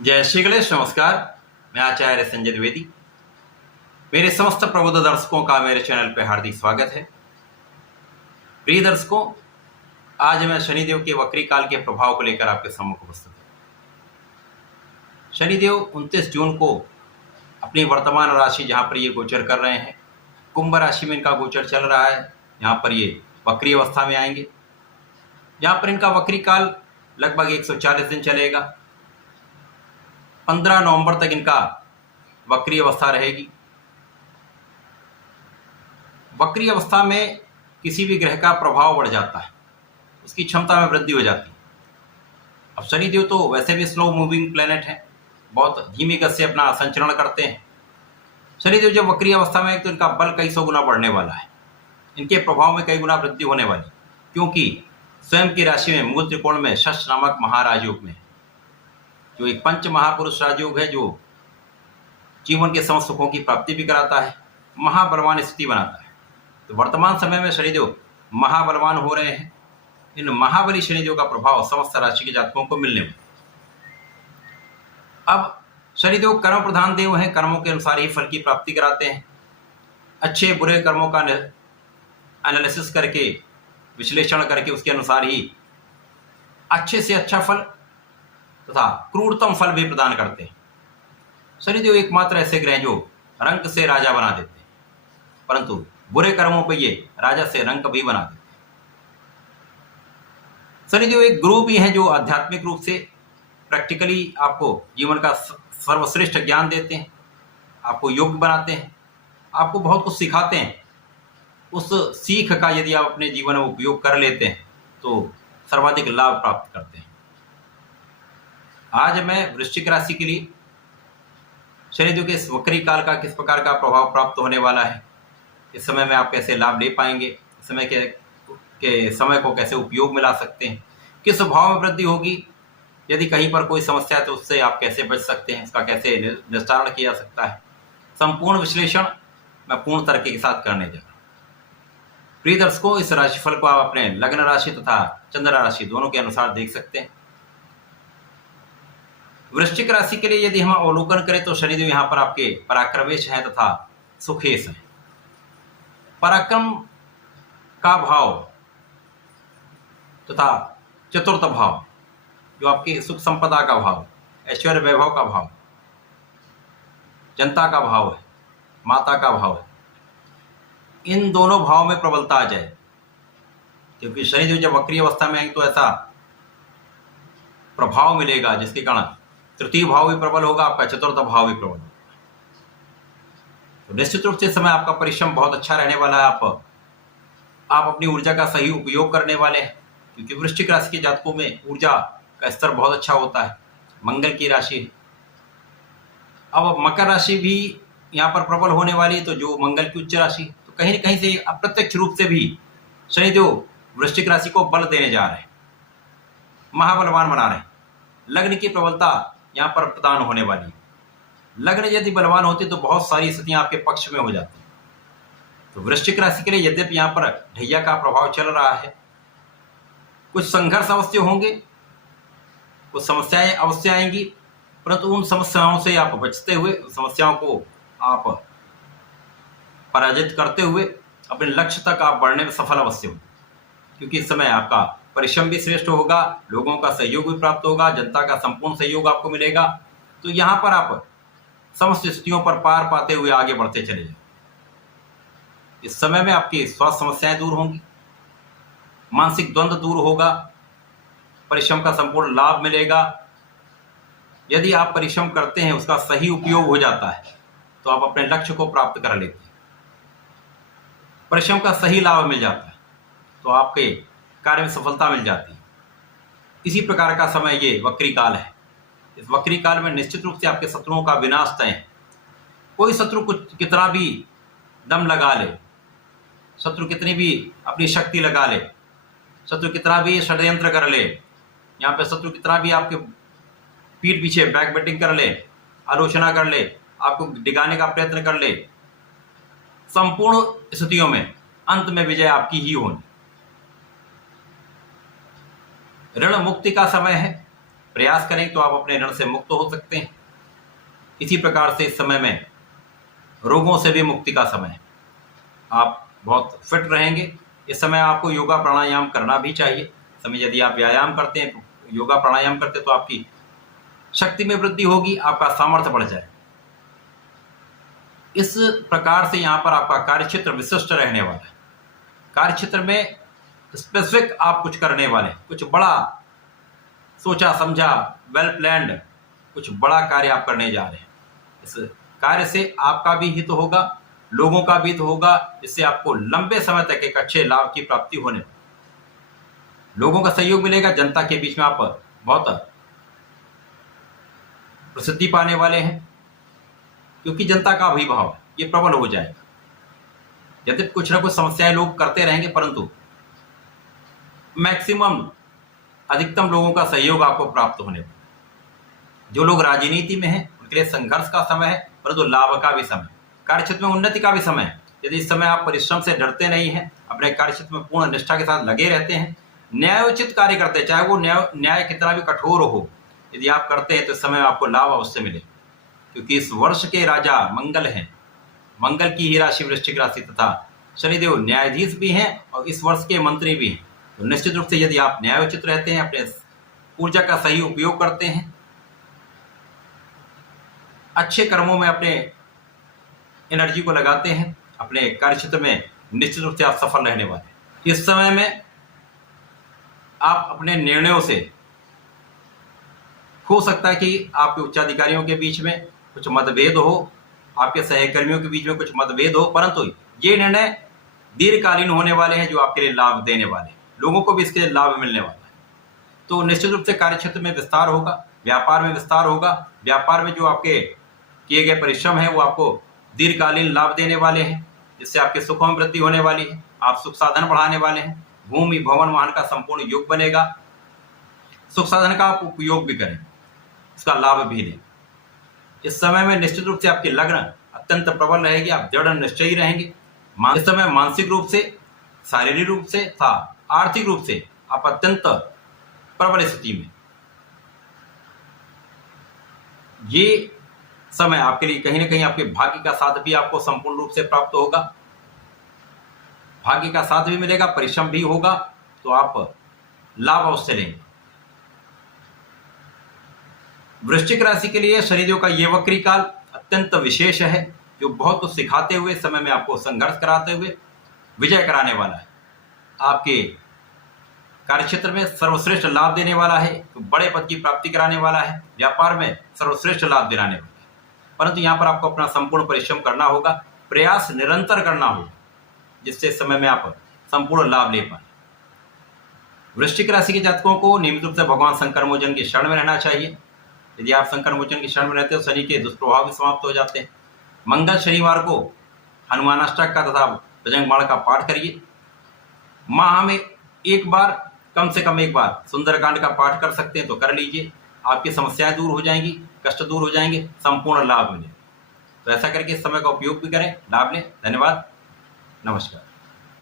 जय श्री गणेश। नमस्कार, मैं आचार्य संजय द्विवेदी। मेरे समस्त प्रबुद्ध दर्शकों का मेरे चैनल पर हार्दिक स्वागत है। प्रिय दर्शकों, आज मैं शनिदेव के वक्री काल के प्रभाव को लेकर आपके सम्मुख उपस्थित हूं। शनिदेव 29 जून को अपनी वर्तमान राशि जहां पर ये गोचर कर रहे हैं, कुंभ राशि में इनका गोचर चल रहा है। यहाँ पर ये वक्री अवस्था में आएंगे। यहाँ पर इनका वक्री काल लगभग 140 दिन चलेगा। 15 नवंबर तक इनका वक्री अवस्था रहेगी। वक्री अवस्था में किसी भी ग्रह का प्रभाव बढ़ जाता है, उसकी क्षमता में वृद्धि हो जाती है। अब शनिदेव तो वैसे भी स्लो मूविंग प्लेनेट है, बहुत धीमी गति से अपना संचरण करते हैं। शनिदेव जब वक्री अवस्था में है तो इनका बल कई सौ गुना बढ़ने वाला है, इनके प्रभाव में कई गुना वृद्धि होने वाली, क्योंकि स्वयं की राशि में मूल त्रिकोण में शश नामक महाराजयोग में, जो एक पंच महापुरुष राजयोग है, जो जीवन के समस्त सुखों की प्राप्ति भी कराता है, महाबलवान स्थिति बनाता है। तो वर्तमान समय में शनिदेव महाबलवान हो रहे हैं। इन महाबली शनिदेव का प्रभाव समस्त राशि के जातकों को मिलने में। अब शनिदेव कर्म प्रधान देव हैं, कर्मों के अनुसार ही फल की प्राप्ति कराते हैं। अच्छे बुरे कर्मों का एनालिसिस करके, विश्लेषण करके उसके अनुसार ही अच्छे से अच्छा फल तथा क्रूरतम फल भी प्रदान करते हैं। शनिदेव एकमात्र ऐसे ग्रह जो रंक से राजा बना देते हैं, परंतु बुरे कर्मों पर ये राजा से रंक भी बना देते हैं। शनिदेव एक गुरु भी हैं, जो आध्यात्मिक रूप से प्रैक्टिकली आपको जीवन का सर्वश्रेष्ठ ज्ञान देते हैं, आपको योग्य बनाते हैं, आपको बहुत कुछ सिखाते हैं। उस सीख का यदि आप अपने जीवन में उपयोग कर लेते हैं तो सर्वाधिक लाभ प्राप्त करते हैं। आज मैं वृश्चिक राशि के लिए शनिदेव के इस वक्री काल का किस प्रकार का प्रभाव प्राप्त होने वाला है, इस समय में आप कैसे लाभ ले पाएंगे, इस समय के समय को कैसे उपयोग में ला सकते हैं, किस भाव में वृद्धि होगी, यदि कहीं पर कोई समस्या है तो उससे आप कैसे बच सकते हैं, इसका कैसे निस्तारण किया जा सकता है, संपूर्ण विश्लेषण मैं पूर्ण तरीके के साथ करने जा रहा हूं। प्रिय दर्शकों, इस राशिफल को आप अपने लग्न राशि तथा चंद्र राशि दोनों के अनुसार देख सकते हैं। वृश्चिक राशि के लिए यदि हम अवलोकन करें तो शनिदेव यहाँ पर आपके पराक्रमेश हैं तथा सुखेश हैं। पराक्रम का भाव तथा चतुर्थ भाव, जो आपके सुख संपदा का भाव, ऐश्वर्य वैभव का भाव, जनता का भाव है, माता का भाव है, इन दोनों भाव में प्रबलता आ जाए। क्योंकि शनिदेव जब वक्री अवस्था में आएंगे तो ऐसा प्रभाव मिलेगा जिसके कारण तृतीय भाव भी प्रबल होगा, आपका चतुर्थ भाव भी प्रबल होगा। तो निश्चित रूप से समय आपका परिश्रम बहुत अच्छा रहने वाला है। आप अपनी ऊर्जा का सही उपयोग करने वाले हैं, क्योंकि वृश्चिक राशि के जातकों में ऊर्जा का स्तर बहुत अच्छा होता है, मंगल की राशि है। अब मकर राशि भी यहाँ पर प्रबल होने वाली है, तो जो मंगल की उच्च राशि, तो कहीं न कहीं से अप्रत्यक्ष रूप से भी शनिदेव वृश्चिक राशि को बल देने जा रहे हैं, महाबलवान बना रहे हैं। लग्न की प्रबलता यहाँ पर प्रदान होने वाली है। लग्न यदि बलवान होती तो बहुत सारी स्थितियां आपके पक्ष में हो जाती। तो वृश्चिक राशि के लिए यद्यपि यहाँ पर ढैया का प्रभाव चल रहा है, कुछ संघर्ष अवश्य होंगे, कुछ समस्याएं अवश्य आएंगी, परंतु उन समस्याओं से आप बचते हुए, समस्याओं को आप पराजित करते हुए अपने लक्ष्य तक आप बढ़ने में सफल अवश्य हो। क्योंकि इस समय आपका परिश्रम भी श्रेष्ठ होगा, लोगों का सहयोग भी प्राप्त होगा, जनता का संपूर्ण सहयोग आपको मिलेगा। तो यहाँ पर आप समस्त स्थितियों पर पार पाते हुए आगे बढ़ते चले जाए। इस समय में आपकी स्वास्थ्य समस्याएं दूर होंगी, मानसिक द्वंद्व दूर होगा, परिश्रम का संपूर्ण लाभ मिलेगा। यदि आप परिश्रम करते हैं, उसका सही उपयोग हो जाता है, तो आप अपने लक्ष्य को प्राप्त कर लेते हैं। परिश्रम का सही लाभ मिल जाता है तो आपके कार्य में सफलता मिल जाती है। इसी प्रकार का समय ये वक्री काल है। इस वक्री काल में निश्चित रूप से आपके शत्रुओं का विनाश तय है। कोई शत्रु कुछ कितना भी दम लगा ले, शत्रु कितनी भी अपनी शक्ति लगा ले, शत्रु कितना भी षड्यंत्र कर ले, यहाँ पे शत्रु कितना भी आपके पीठ पीछे बैक बैटिंग कर ले, आलोचना कर ले, आपको डिगाने का प्रयत्न कर ले, संपूर्ण स्थितियों में अंत में विजय आपकी ही होनी। ऋण मुक्ति का समय है। प्रयास करें तो आप अपने ऋण से मुक्त हो सकते हैं। इसी प्रकार से इस समय में रोगों से भी मुक्ति का समय है। आप बहुत फिट रहेंगे। इस समय आपको योगा प्राणायाम करना भी चाहिए। इस समय यदि आप व्यायाम करते हैं, योगा प्राणायाम करते हैं, तो आपकी शक्ति में वृद्धि होगी, आपका सामर्थ्य बढ़ जाए। इस प्रकार से यहाँ पर आपका कार्यक्षेत्र विशिष्ट रहने वाला है। कार्यक्षेत्र में स्पेसिफिक आप कुछ करने वाले हैं, कुछ बड़ा सोचा समझा, वेल प्लान्ड कुछ बड़ा कार्य आप करने जा रहे हैं। इस कार्य से आपका भी हित होगा, लोगों का भी हित होगा, जिससे आपको लंबे समय तक एक अच्छे लाभ की प्राप्ति होने, लोगों का सहयोग मिलेगा। जनता के बीच में आप बहुत प्रसिद्धि पाने वाले हैं, क्योंकि जनता का अभिभाव ये प्रबल हो जाएगा। यदि कुछ ना कुछ समस्याएं लोग करते रहेंगे, परंतु मैक्सिमम अधिकतम लोगों का सहयोग आपको प्राप्त होने वाला। जो लोग राजनीति में हैं उनके लिए संघर्ष का समय है, परंतु लाभ का भी समय, कार्यक्षेत्र में उन्नति का भी समय है। यदि इस समय आप परिश्रम से डरते नहीं हैं, अपने कार्यक्षेत्र में पूर्ण निष्ठा के साथ लगे रहते हैं, न्यायोचित कार्य करते हैं, चाहे वो न्याय कितना भी कठोर हो, यदि आप करते हैं तो इस समय आपको लाभ अवश्य मिले, क्योंकि इस वर्ष के राजा मंगल हैं। मंगल की ही राशि वृश्चिक राशि तथा शनिदेव न्यायाधीश भी हैं और इस वर्ष के मंत्री भी हैं। तो निश्चित रूप से यदि आप न्यायोचित रहते हैं, अपने ऊर्जा का सही उपयोग करते हैं, अच्छे कर्मों में अपने एनर्जी को लगाते हैं, अपने कार्यक्षेत्र में निश्चित रूप से आप सफल रहने वाले हैं। इस समय में आप अपने निर्णयों से, हो सकता है कि आपके उच्चाधिकारियों के बीच में कुछ मतभेद हो, आपके सहकर्मियों के बीच में कुछ मतभेद हो, परंतु ये निर्णय दीर्घकालीन होने वाले हैं, जो आपके लिए लाभ देने वाले हैं, लोगों को भी इसके लाभ मिलने वाला है। तो निश्चित रूप से कार्यक्षेत्र में विस्तार होगा, व्यापार में विस्तार होगा। व्यापार में जो आपके किए गए परिश्रम है वो आपको दीर्घकालीन लाभ देने वाले हैं, जिससे आपके सुखों में वृद्धि होने वाली है। आप सुख साधन बढ़ाने वाले हैं। भूमि भवन वाहन का संपूर्ण योग बनेगा। सुख साधन का आप उपयोग भी करें, उसका लाभ भी लें। इस समय में निश्चित रूप से आपकी लग्न अत्यंत प्रबल रहेगी, आप दृढ़ निश्चयी रहेंगे। इस समय मानसिक रूप से, शारीरिक रूप से तथा आर्थिक रूप से आप अत्यंत प्रबल स्थिति में, ये समय आपके लिए कहीं ना कहीं आपके भाग्य का साथ भी आपको संपूर्ण रूप से प्राप्त होगा। भाग्य का साथ भी मिलेगा, परिश्रम भी होगा, तो आप लाभ अवश्य लेंगे। वृश्चिक राशि के लिए शनिदेव का ये वक्री काल अत्यंत विशेष है, जो बहुत कुछ सिखाते हुए, समय में आपको संघर्ष कराते हुए विजय कराने वाला है। आपके कार्यक्षेत्र में सर्वश्रेष्ठ लाभ देने वाला है, तो बड़े पद की प्राप्ति कराने वाला है। व्यापार में सर्वश्रेष्ठ लाभ दिलाने वाला है, परंतु यहाँ पर आपको अपना संपूर्ण परिश्रम करना होगा, प्रयास निरंतर करना होगा, जिससे समय में आप संपूर्ण लाभ ले पाए। वृश्चिक राशि के जातकों को नियमित रूप से भगवान शंकर मोचन की शरण में रहना चाहिए। यदि आप शंकर मोचन की शरण में रहते हो, शनि के दुष्प्रभाव भी समाप्त हो जाते हैं। मंगल शनिवार को हनुमानाष्टक का तथा बजरंगबाण का पाठ करिए। माह में एक बार, कम से कम एक बार सुंदरकांड का पाठ कर सकते हैं तो कर लीजिए। आपकी समस्याएं दूर हो जाएंगी, कष्ट दूर हो जाएंगे, संपूर्ण लाभ मिलेगा। तो ऐसा करके इस समय का उपयोग भी करें, लाभ लें। धन्यवाद, नमस्कार।